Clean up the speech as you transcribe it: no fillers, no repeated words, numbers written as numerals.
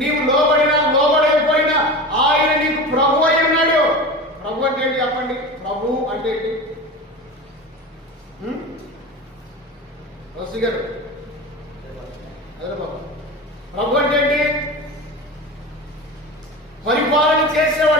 నీవు లోబడినా లోబడైపోయినా ఆయన నీకు ప్రభు అయి ఉన్నాడు. ప్రభు అంటే ఏంటి చెప్పండి? ప్రభు అంటే ఏంటి? రసి గారు అదే బాబా, ప్రభు